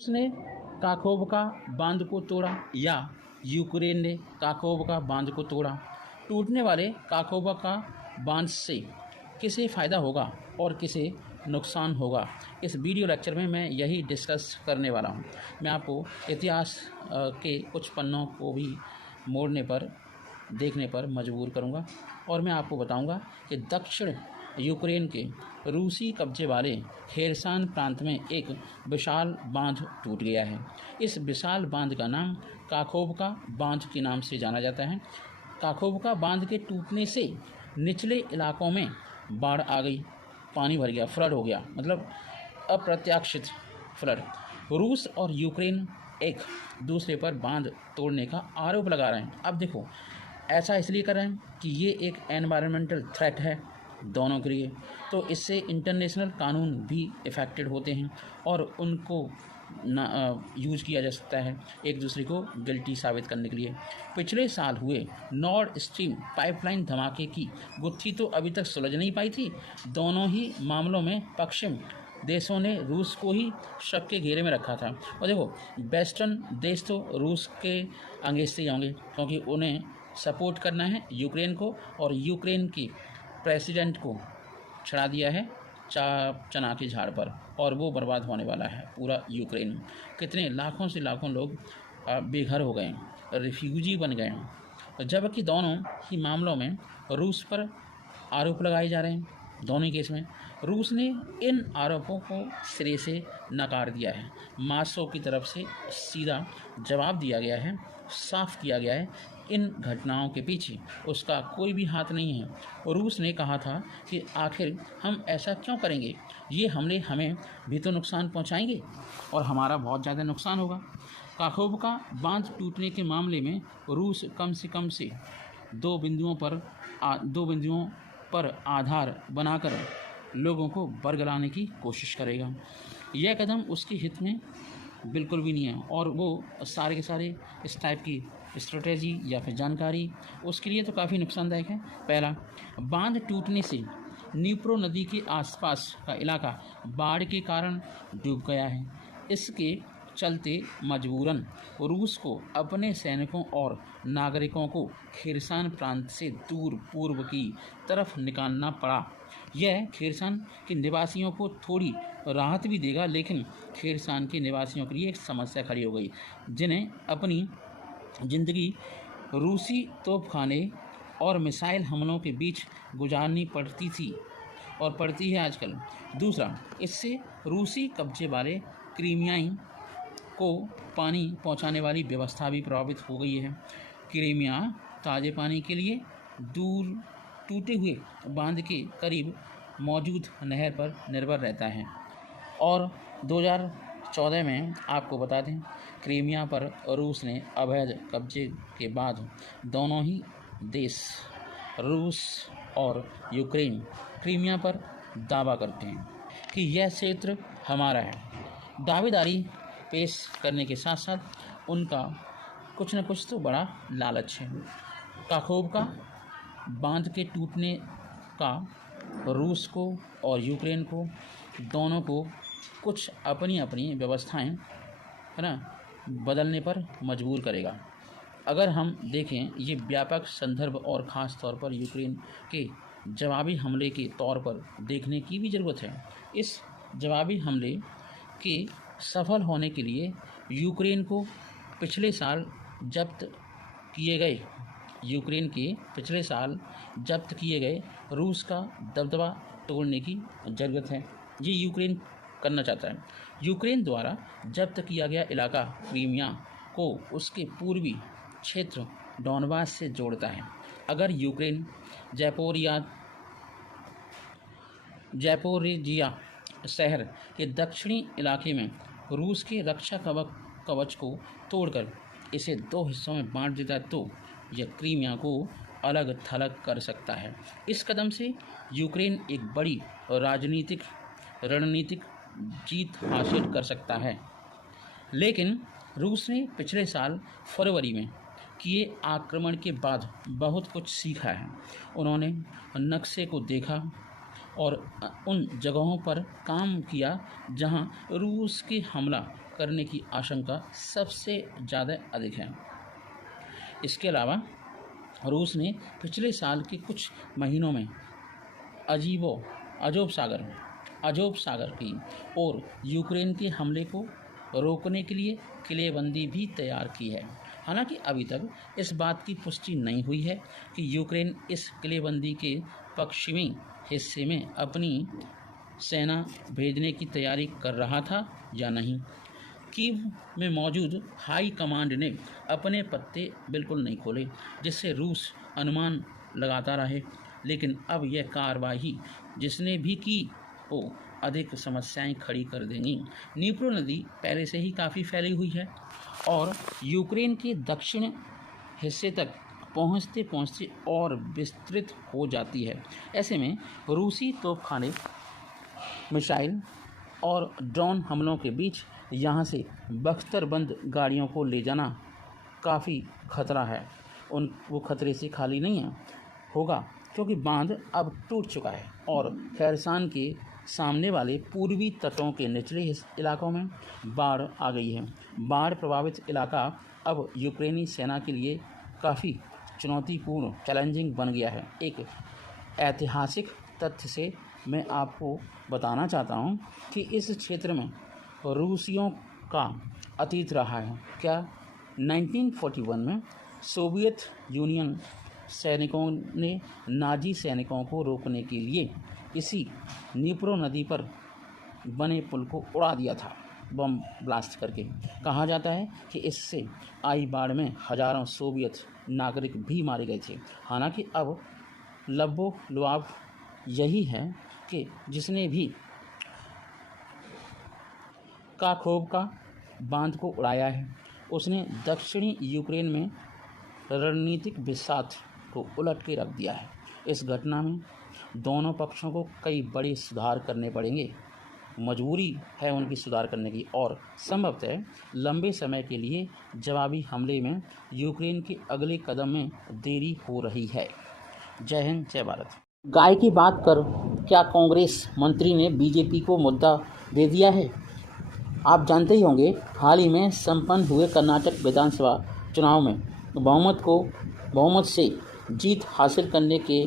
उसने काकोवका बांध को तोड़ा या यूक्रेन ने काकोवका बांध को तोड़ा। टूटने वाले काकोवका बांध से किसे फ़ायदा होगा और किसे नुकसान होगा, इस वीडियो लेक्चर में मैं यही डिस्कस करने वाला हूँ। मैं आपको इतिहास के कुछ पन्नों को भी मोड़ने पर देखने पर मजबूर करूँगा और मैं आपको बताऊँगा कि दक्षिण यूक्रेन के रूसी कब्जे वाले खेरसान प्रांत में एक विशाल बांध टूट गया है। इस विशाल बांध का नाम काकोवका बांध के नाम से जाना जाता है। काकोवका बांध के टूटने से निचले इलाकों में बाढ़ आ गई, पानी भर गया, फ्लड हो गया, मतलब अप्रत्याशित फ्लड। रूस और यूक्रेन एक दूसरे पर बांध तोड़ने का आरोप लगा रहे हैं। अब देखो, ऐसा इसलिए कर रहे हैं कि ये एक एनवायरमेंटल थ्रेट है दोनों के लिए, तो इससे इंटरनेशनल कानून भी इफ़ेक्टेड होते हैं और उनको यूज़ किया जा सकता है एक दूसरे को गिल्टी साबित करने के लिए। पिछले साल हुए नॉर्ड स्ट्रीम पाइपलाइन धमाके की गुत्थी तो अभी तक सुलझ नहीं पाई थी। दोनों ही मामलों में पश्चिम देशों ने रूस को ही शक के घेरे में रखा था। और देखो, वेस्टर्न देश तो रूस के अंगेस्ते होंगे क्योंकि उन्हें सपोर्ट करना है यूक्रेन को, और यूक्रेन की प्रेसिडेंट को चढ़ा दिया है चना के झाड़ पर और वो बर्बाद होने वाला है पूरा यूक्रेन। कितने लाखों से लाखों लोग बेघर हो गए, रिफ्यूजी बन गए, जबकि दोनों ही मामलों में रूस पर आरोप लगाए जा रहे हैं। दोनों केस में रूस ने इन आरोपों को सिरे से नकार दिया है। मास्को की तरफ से सीधा जवाब दिया गया है, साफ किया गया है इन घटनाओं के पीछे उसका कोई भी हाथ नहीं है। और रूस ने कहा था कि आखिर हम ऐसा क्यों करेंगे, ये हमले हमें भी तो नुकसान पहुंचाएंगे और हमारा बहुत ज़्यादा नुकसान होगा। काकोवका बांध टूटने के मामले में रूस कम से दो बिंदुओं पर आधार बनाकर लोगों को बरगलाने की कोशिश करेगा। यह कदम उसके हित में बिल्कुल भी नहीं है और वो सारे के सारे इस टाइप की स्ट्रेटेजी या फिर जानकारी उसके लिए तो काफ़ी नुकसानदायक है। पहला, बांध टूटने से नीप्रो नदी के आसपास का इलाका बाढ़ के कारण डूब गया है। इसके चलते मजबूरन रूस को अपने सैनिकों और नागरिकों को खेरसान प्रांत से दूर पूर्व की तरफ निकालना पड़ा। यह खेरसान के निवासियों को थोड़ी राहत भी देगा, लेकिन खेरसान के निवासियों के लिए एक समस्या खड़ी हो गई, जिन्हें अपनी ज़िंदगी रूसी तोपखाने और मिसाइल हमलों के बीच गुजारनी पड़ती थी और पड़ती है आजकल। दूसरा, इससे रूसी कब्जे वाले क्रीमियाई को पानी पहुंचाने वाली व्यवस्था भी प्रभावित हो गई है। क्रीमिया ताज़े पानी के लिए दूर टूटे हुए बांध के करीब मौजूद नहर पर निर्भर रहता है। और 2014 में आपको बता दें, क्रीमिया पर रूस ने अवैध कब्जे के बाद दोनों ही देश रूस और यूक्रेन क्रीमिया पर दावा करते हैं कि यह क्षेत्र हमारा है। दावेदारी पेश करने के साथ साथ उनका कुछ न कुछ तो बड़ा लालच है। काकोवका बांध के टूटने का रूस को और यूक्रेन को दोनों को कुछ अपनी अपनी व्यवस्थाएं है ना बदलने पर मजबूर करेगा। अगर हम देखें, ये व्यापक संदर्भ और ख़ास तौर पर यूक्रेन के जवाबी हमले के तौर पर देखने की भी ज़रूरत है। इस जवाबी हमले के सफल होने के लिए यूक्रेन को पिछले साल जब्त किए गए रूस का दबदबा तोड़ने की ज़रूरत है। ये यूक्रेन करना चाहता है। यूक्रेन द्वारा जब्त किया गया इलाका क्रीमिया को उसके पूर्वी क्षेत्र डॉनबास से जोड़ता है। अगर यूक्रेन ज़ैपोरिजिया शहर के दक्षिणी इलाके में रूस के रक्षा कवच को तोड़कर इसे दो हिस्सों में बांट देता है तो यह क्रीमिया को अलग थलग कर सकता है। इस कदम से यूक्रेन एक बड़ी रणनीतिक जीत हासिल कर सकता है। लेकिन रूस ने पिछले साल फरवरी में किए आक्रमण के बाद बहुत कुछ सीखा है। उन्होंने नक्शे को देखा और उन जगहों पर काम किया जहां रूस के हमला करने की आशंका सबसे ज़्यादा अधिक है। इसके अलावा रूस ने पिछले साल के कुछ महीनों में अजोब सागर की और यूक्रेन के हमले को रोकने के लिए किलेबंदी भी तैयार की है। हालांकि अभी तक इस बात की पुष्टि नहीं हुई है कि यूक्रेन इस किलेबंदी के पश्चिमी हिस्से में अपनी सेना भेजने की तैयारी कर रहा था या नहीं। कीव में मौजूद हाई कमांड ने अपने पत्ते बिल्कुल नहीं खोले, जिससे रूस अनुमान लगाता रहे। लेकिन अब यह कार्रवाई जिसने भी की वो अधिक समस्याएं खड़ी कर देंगी। नीप्रो नदी पहले से ही काफ़ी फैली हुई है और यूक्रेन के दक्षिण हिस्से तक पहुंचते पहुंचते और विस्तृत हो जाती है। ऐसे में रूसी तोपखाने, मिसाइल और ड्रोन हमलों के बीच यहाँ से बख्तरबंद गाड़ियों को ले जाना काफ़ी खतरा है। वो खतरे से खाली नहीं होगा, क्योंकि बांध अब टूट चुका है और खैरसान के सामने वाले पूर्वी तटों के निचले इलाकों में बाढ़ आ गई है। बाढ़ प्रभावित इलाका अब यूक्रेनी सेना के लिए काफ़ी चुनौतीपूर्ण, चैलेंजिंग बन गया है। एक ऐतिहासिक तथ्य से मैं आपको बताना चाहता हूं कि इस क्षेत्र में रूसियों का अतीत रहा है। क्या 1941 में सोवियत यूनियन सैनिकों ने नाजी सैनिकों को रोकने के लिए इसी नीप्रो नदी पर बने पुल को उड़ा दिया था, बम ब्लास्ट करके। कहा जाता है कि इससे आई बाढ़ में हजारों सोवियत नागरिक भी मारे गए थे। हालांकि अब लब्बो लुआब यही है कि जिसने भी काखोवका बांध को उड़ाया है उसने दक्षिणी यूक्रेन में रणनीतिक बिसात को उलट के रख दिया है। इस घटना में दोनों पक्षों को कई बड़े सुधार करने पड़ेंगे। मजबूरी है उनकी सुधार करने की और संभवतः लंबे समय के लिए जवाबी हमले में यूक्रेन के अगले कदम में देरी हो रही है। जय हिंद, जय भारत। गाय की बात कर क्या कांग्रेस मंत्री ने बीजेपी को मुद्दा दे दिया है? आप जानते ही होंगे, हाल ही में संपन्न हुए कर्नाटक विधानसभा चुनाव में बहुमत से जीत हासिल करने के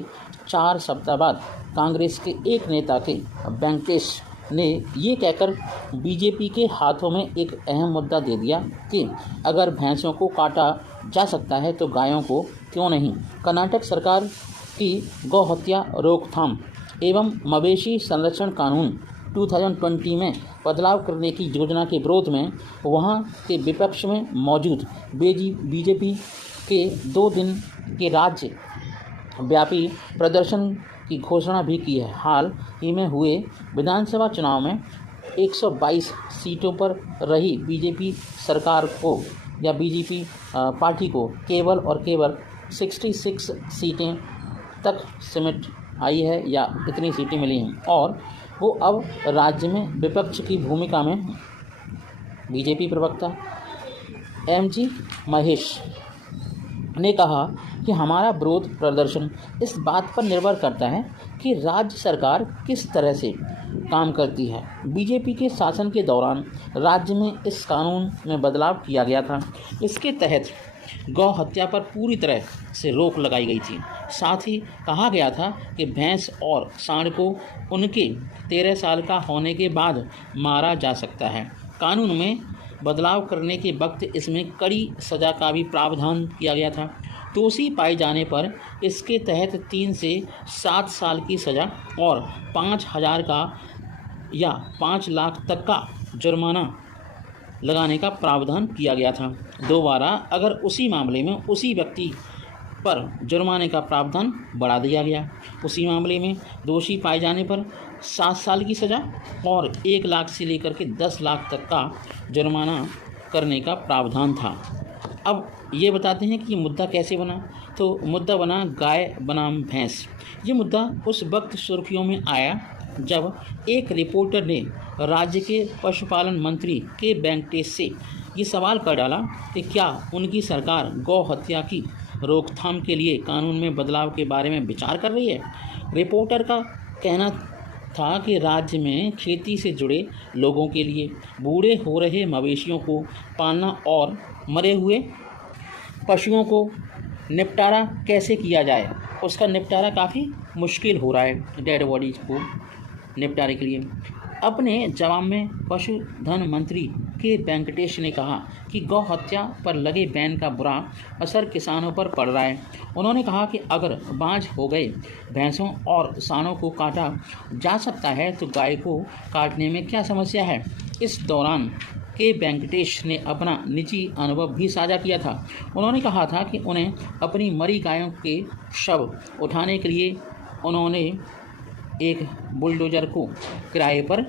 4 सप्ताह बाद कांग्रेस के एक नेता के वेंकटेश ने ये कहकर बीजेपी के हाथों में एक अहम मुद्दा दे दिया कि अगर भैंसों को काटा जा सकता है तो गायों को क्यों नहीं। कर्नाटक सरकार की गौ हत्या रोकथाम एवं मवेशी संरक्षण कानून 2020 में बदलाव करने की योजना के विरोध में वहां के विपक्ष में मौजूद बीजेपी के 2 दिन के राज्य व्यापी प्रदर्शन की घोषणा भी की है। हाल ही में हुए विधानसभा चुनाव में 122 सीटों पर रही बीजेपी सरकार को या बीजेपी पार्टी को केवल और केवल 66 सीटें तक सिमट आई है या इतनी सीटें मिली हैं और वो अब राज्य में विपक्ष की भूमिका में बीजेपी प्रवक्ता एमजी महेश ने कहा कि हमारा विरोध प्रदर्शन इस बात पर निर्भर करता है कि राज्य सरकार किस तरह से काम करती है। बीजेपी के शासन के दौरान राज्य में इस कानून में बदलाव किया गया था। इसके तहत गौ हत्या पर पूरी तरह से रोक लगाई गई थी। साथ ही कहा गया था कि भैंस और सांड को उनके 13 साल का होने के बाद मारा जा सकता है। कानून में बदलाव करने के वक्त इसमें कड़ी सज़ा का भी प्रावधान किया गया था। दोषी पाए जाने पर इसके तहत 3 से 7 साल की सज़ा और 5,000 का या 5 लाख तक का जुर्माना लगाने का प्रावधान किया गया था। दोबारा अगर उसी मामले में उसी व्यक्ति पर जुर्माने का प्रावधान बढ़ा दिया गया। उसी मामले में दोषी पाए जाने पर 7 साल की सज़ा और 1 लाख से लेकर के 10 लाख तक का जुर्माना करने का प्रावधान था। अब ये बताते हैं कि ये मुद्दा कैसे बना। तो मुद्दा बना गाय बनाम भैंस। ये मुद्दा उस वक्त सुर्खियों में आया जब एक रिपोर्टर ने राज्य के पशुपालन मंत्री के वेंकटेश से ये सवाल कर डाला कि क्या उनकी सरकार गौ हत्या की रोकथाम के लिए कानून में बदलाव के बारे में विचार कर रही है। रिपोर्टर का कहना था कि राज्य में खेती से जुड़े लोगों के लिए बूढ़े हो रहे मवेशियों को पालना और मरे हुए पशुओं को निपटारा कैसे किया जाए, उसका निपटारा काफ़ी मुश्किल हो रहा है डेड बॉडीज को निपटारे के लिए। अपने जवाब में पशुधन मंत्री के वेंकटेश ने कहा कि गौ हत्या पर लगे बैन का बुरा असर किसानों पर पड़ रहा है। उन्होंने कहा कि अगर बांझ हो गए भैंसों और सांडों को काटा जा सकता है तो गाय को काटने में क्या समस्या है। इस दौरान के वेंकटेश ने अपना निजी अनुभव भी साझा किया था। उन्होंने कहा था कि उन्हें अपनी मरी गायों के शव उठाने के लिए उन्होंने एक बुलडोजर को किराए पर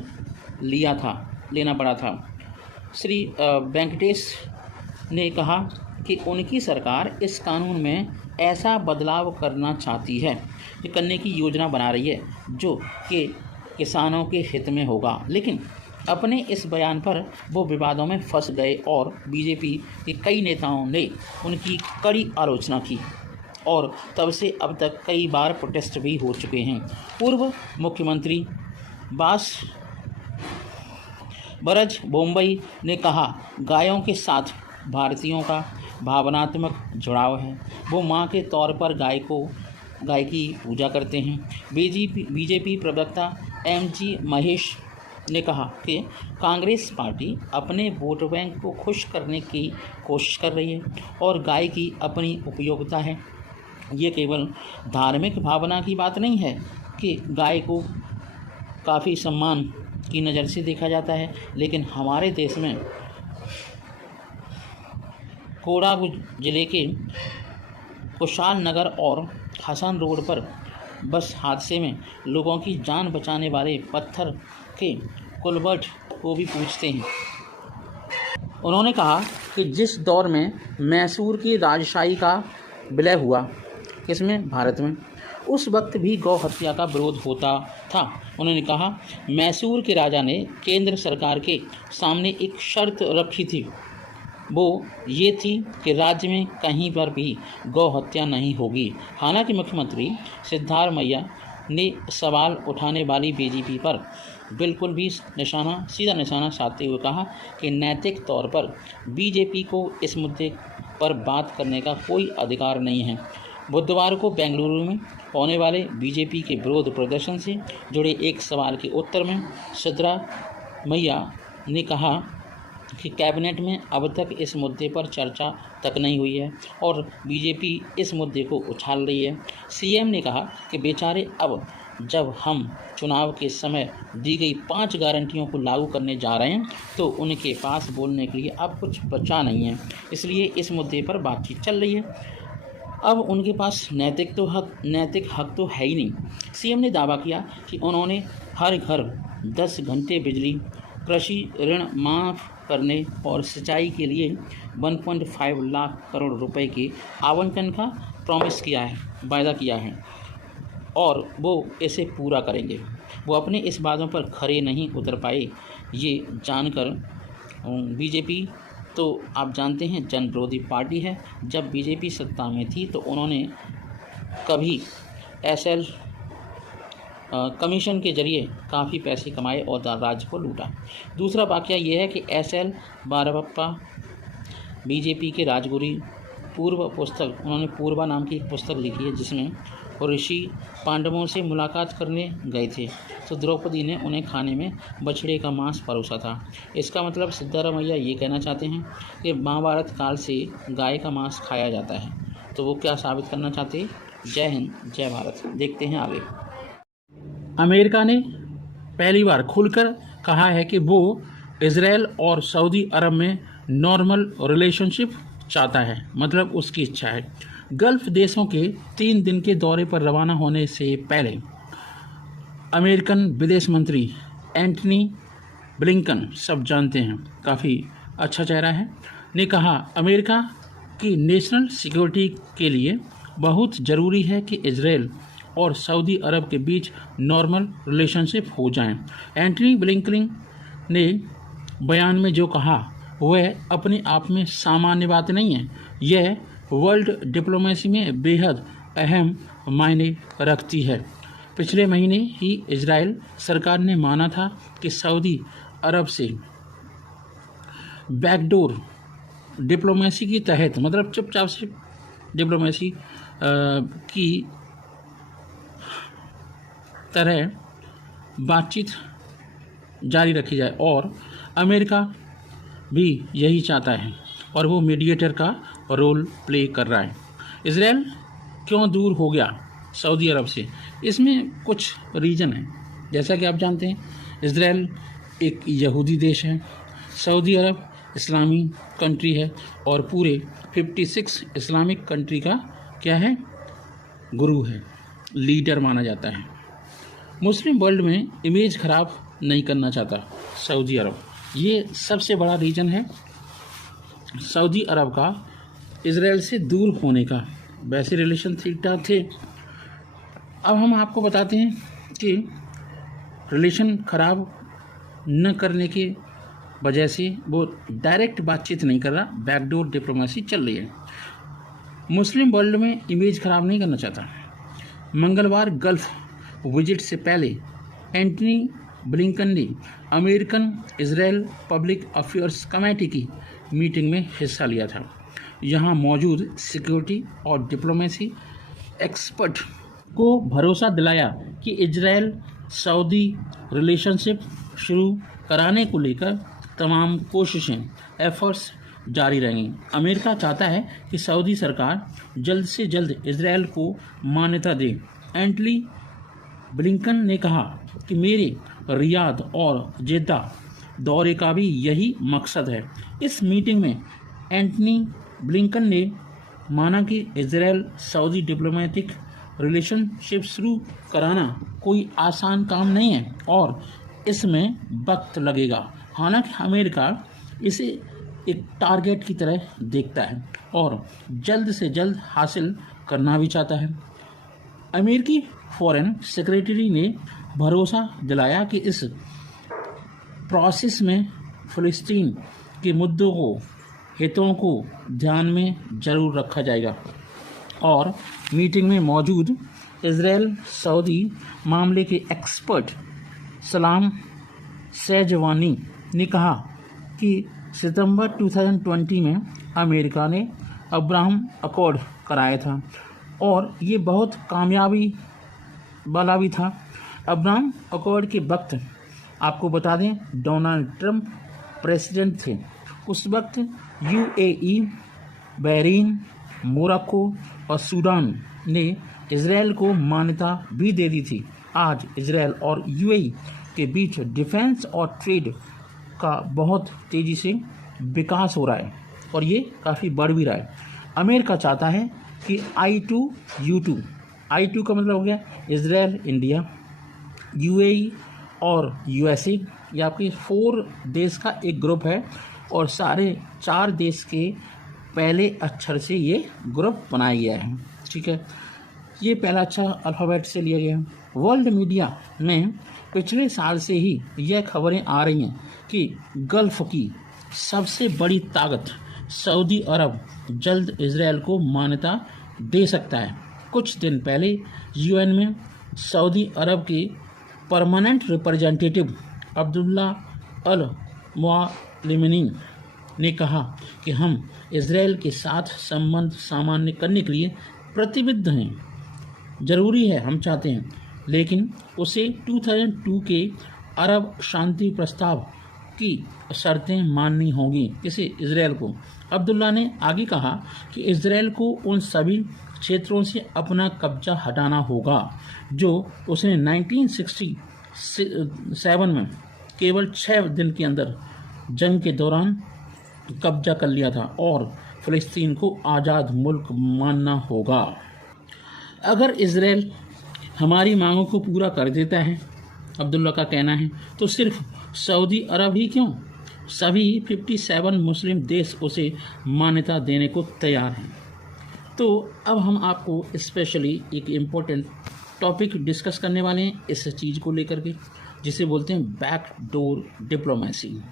लेना पड़ा था। श्री वेंकटेश ने कहा कि उनकी सरकार इस कानून में ऐसा बदलाव करने की योजना बना रही है जो कि किसानों के हित में होगा, लेकिन अपने इस बयान पर वो विवादों में फंस गए और बीजेपी के कई नेताओं ने उनकी कड़ी आलोचना की और तब से अब तक कई बार प्रोटेस्ट भी हो चुके हैं। पूर्व मुख्यमंत्री बरज बोम्बई ने कहा, गायों के साथ भारतीयों का भावनात्मक जुड़ाव है। वो मां के तौर पर गाय की पूजा करते हैं। बीजेपी प्रवक्ता MG महेश ने कहा कि कांग्रेस पार्टी अपने वोट बैंक को खुश करने की कोशिश कर रही है और गाय की अपनी उपयोगिता है। ये केवल धार्मिक भावना की बात नहीं है कि गाय को काफ़ी सम्मान की नज़र से देखा जाता है, लेकिन हमारे देश में कोडागु जिले के कुशाल नगर और हसन रोड पर बस हादसे में लोगों की जान बचाने वाले पत्थर के कुलबर्ट को भी पूछते हैं। उन्होंने कहा कि जिस दौर में मैसूर की राजशाही का विलय हुआ, इसमें भारत में, उस वक्त भी गौ हत्या का विरोध होता था। उन्होंने कहा, मैसूर के राजा ने केंद्र सरकार के सामने एक शर्त रखी थी, वो ये थी कि राज्य में कहीं पर भी गौ हत्या नहीं होगी। हालांकि मुख्यमंत्री सिद्धारमैया ने सवाल उठाने वाली बीजेपी पर बिल्कुल भी सीधा निशाना साधते हुए कहा कि नैतिक तौर पर बीजेपी को इस मुद्दे पर बात करने का कोई अधिकार नहीं है। बुधवार को बेंगलुरु में होने वाले बीजेपी के विरोध प्रदर्शन से जुड़े एक सवाल के उत्तर में सिद्धरामैया ने कहा कि कैबिनेट में अब तक इस मुद्दे पर चर्चा तक नहीं हुई है और बीजेपी इस मुद्दे को उछाल रही है। सीएम ने कहा कि बेचारे, अब जब हम चुनाव के समय दी गई 5 गारंटियों को लागू करने जा रहे हैं तो उनके पास बोलने के लिए अब कुछ बचा नहीं है, इसलिए इस मुद्दे पर बातचीत चल रही है। अब उनके पास नैतिक हक तो है ही नहीं। सीएम ने दावा किया कि उन्होंने हर घर 10 घंटे बिजली, कृषि ऋण माफ़ करने और सिंचाई के लिए 1.5 लाख करोड़ रुपए के आवंटन का वायदा किया है और वो इसे पूरा करेंगे। वो अपने इस बातों पर खरे नहीं उतर पाए। ये जानकर बीजेपी, तो आप जानते हैं, जन विरोधी पार्टी है। जब बीजेपी सत्ता में थी तो उन्होंने कभी SL कमीशन के जरिए काफ़ी पैसे कमाए और राज्य को लूटा। दूसरा वाकया ये है कि SL बारप्पा बीजेपी के राजगुरु उन्होंने पूर्वा नाम की एक पुस्तक लिखी है जिसमें ऋषि पांडवों से मुलाकात करने गए थे तो द्रौपदी ने उन्हें खाने में बछड़े का मांस परोसा था। इसका मतलब सिद्धारमैया ये कहना चाहते हैं कि महाभारत काल से गाय का मांस खाया जाता है। तो वो क्या साबित करना चाहते हैं? जय हिंद, जय भारत। देखते हैं आगे। अमेरिका ने पहली बार खुलकर कहा है कि वो इजराइल और सऊदी अरब में नॉर्मल रिलेशनशिप चाहता है, मतलब उसकी इच्छा है। गल्फ देशों के 3 दिन के दौरे पर रवाना होने से पहले अमेरिकन विदेश मंत्री एंटनी ब्लिंकन, सब जानते हैं, काफ़ी अच्छा चेहरा है, ने कहा अमेरिका की नेशनल सिक्योरिटी के लिए बहुत ज़रूरी है कि इजराइल और सऊदी अरब के बीच नॉर्मल रिलेशनशिप हो जाएं। एंटनी ब्लिंकन ने बयान में जो कहा वह अपने आप में सामान्य बात नहीं है, यह वर्ल्ड डिप्लोमेसी में बेहद अहम मायने रखती है। पिछले महीने ही इजराइल सरकार ने माना था कि सऊदी अरब से बैकडोर डिप्लोमेसी के तहत, मतलब चुपचाप से डिप्लोमेसी की तरह बातचीत जारी रखी जाए, और अमेरिका भी यही चाहता है और वो मीडिएटर का रोल प्ले कर रहा है। इजराइल क्यों दूर हो गया सऊदी अरब से? इसमें कुछ रीज़न है। जैसा कि आप जानते हैं, इजराइल एक यहूदी देश है, सऊदी अरब इस्लामी कंट्री है और पूरे 56 इस्लामिक कंट्री का क्या है, गुरु है, लीडर माना जाता है। मुस्लिम वर्ल्ड में इमेज ख़राब नहीं करना चाहता सऊदी अरब, ये सबसे बड़ा रीज़न है सऊदी अरब का इजराइल से दूर होने का। वैसे रिलेशन ठीक ठाक थे। अब हम आपको बताते हैं कि रिलेशन ख़राब न करने के वजह से वो डायरेक्ट बातचीत नहीं कर रहा, बैकडोर डिप्लोमेसी चल रही है। मुस्लिम वर्ल्ड में इमेज ख़राब नहीं करना चाहता। मंगलवार गल्फ विजिट से पहले एंटनी ब्लिंकन ने American Israel public affairs committee की मीटिंग में हिस्सा लिया था। यहाँ मौजूद सिक्योरिटी और डिप्लोमेसी एक्सपर्ट को भरोसा दिलाया कि इजराइल सऊदी रिलेशनशिप शुरू कराने को लेकर तमाम कोशिशें, एफर्ट्स जारी रहेंगी। अमेरिका चाहता है कि सऊदी सरकार जल्द से जल्द इजराइल को मान्यता दे। एंटनी ब्लिंकन ने कहा कि मेरे रियाद और जेद्दा दौरे का भी यही मकसद है। इस मीटिंग में एंटनी ब्लिंकन ने माना कि इजराइल सऊदी डिप्लोमेटिक रिलेशनशिप शुरू कराना कोई आसान काम नहीं है और इसमें वक्त लगेगा। हालांकि अमेरिका इसे एक टारगेट की तरह देखता है और जल्द से जल्द हासिल करना भी चाहता है। अमेरिकी फॉरेन सेक्रेटरी ने भरोसा दिलाया कि इस प्रोसेस में फ़लस्तीन के मुद्दों को, हितों को ध्यान में ज़रूर रखा जाएगा। और मीटिंग में मौजूद इजराइल सऊदी मामले के एक्सपर्ट सलाम सेजवानी ने कहा कि सितंबर 2020 में अमेरिका ने अब्राहम अकॉर्ड कराया था और ये बहुत कामयाबी वाला भी था। अब्राहम अकॉर्ड के वक्त आपको बता दें डोनाल्ड ट्रंप प्रेसिडेंट थे। उस वक्त यूएई, बहरीन, मोरक्को और सूडान ने इजराइल को मान्यता भी दे दी थी। आज इजराइल और यूएई के बीच डिफेंस और ट्रेड का बहुत तेज़ी से विकास हो रहा है और ये काफ़ी बढ़ भी रहा है। अमेरिका चाहता है कि I2U2, I2 का मतलब हो गया इजराइल, इंडिया, यूएई और यूएसए, ये आपके 4 देश का एक ग्रुप है और सारे 4 देश के पहले अक्षर से ये ग्रुप बनाया गया है। ठीक है, ये पहला अक्षर अल्फ़ाबेट से लिया गया है। वर्ल्ड मीडिया में पिछले साल से ही यह खबरें आ रही हैं कि गल्फ की सबसे बड़ी ताकत सऊदी अरब जल्द इजराइल को मान्यता दे सकता है। कुछ दिन पहले यूएन में सऊदी अरब के परमानेंट रिप्रेजेंटेटिव अब्दुल्ला अल मुअल्लिमी ने कहा कि हम इजराइल के साथ संबंध सामान्य करने के लिए प्रतिबद्ध हैं। ज़रूरी है, हम चाहते हैं, लेकिन उसे 2002 के अरब शांति प्रस्ताव की शर्तें माननी होंगी किसे, इजराइल को। अब्दुल्ला ने आगे कहा कि इजराइल को उन सभी क्षेत्रों से अपना कब्जा हटाना होगा जो उसने 1967 में केवल 6 दिन के अंदर जंग के दौरान कब्जा कर लिया था और फ़लस्तीन को आज़ाद मुल्क मानना होगा। अगर इजराइल हमारी मांगों को पूरा कर देता है, अब्दुल्ला का कहना है, तो सिर्फ सऊदी अरब ही क्यों, सभी 57 मुस्लिम देश उसे मान्यता देने को तैयार हैं। तो अब हम आपको स्पेशली एक इम्पोर्टेंट टॉपिक डिस्कस करने वाले हैं इस चीज़ को लेकर के, जिसे बोलते हैं बैकडोर डिप्लोमेसी।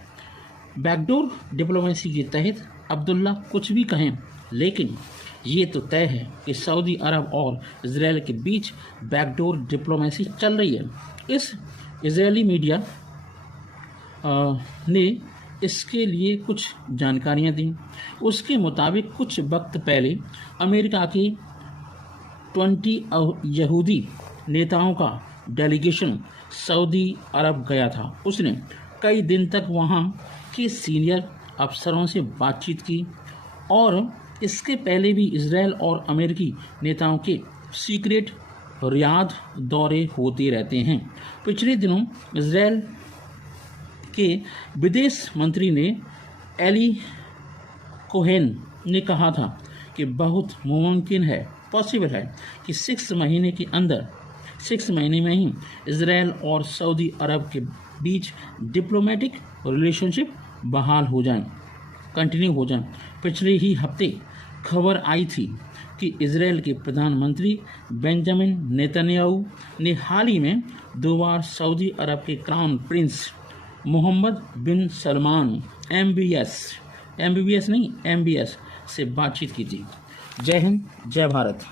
बैकडोर डिप्लोमेसी के तहत अब्दुल्ला कुछ भी कहें, लेकिन ये तो तय है कि सऊदी अरब और इजराइल के बीच बैकडोर डिप्लोमेसी चल रही है। इस इजरायली मीडिया ने इसके लिए कुछ जानकारियां दी। उसके मुताबिक कुछ वक्त पहले अमेरिका के 20 यहूदी नेताओं का डेलीगेशन सऊदी अरब गया था। उसने कई दिन तक वहां के सीनियर अफसरों से बातचीत की और इसके पहले भी इजराइल और अमेरिकी नेताओं के सीक्रेट रियाद दौरे होते रहते हैं। पिछले दिनों इजराइल के विदेश मंत्री ने एली कोहेन ने कहा था कि बहुत मुमकिन है, पॉसिबल है कि 6 महीने में ही इजराइल और सऊदी अरब के बीच डिप्लोमेटिक रिलेशनशिप बहाल हो जाएं, कंटिन्यू हो जाएं। पिछले ही हफ्ते खबर आई थी कि इजराइल के प्रधानमंत्री बेंजामिन नेतन्याहू ने हाल ही में 2 बार सऊदी अरब के क्राउन प्रिंस मोहम्मद बिन सलमान MBS से बातचीत की थी। जय हिंद, जय भारत।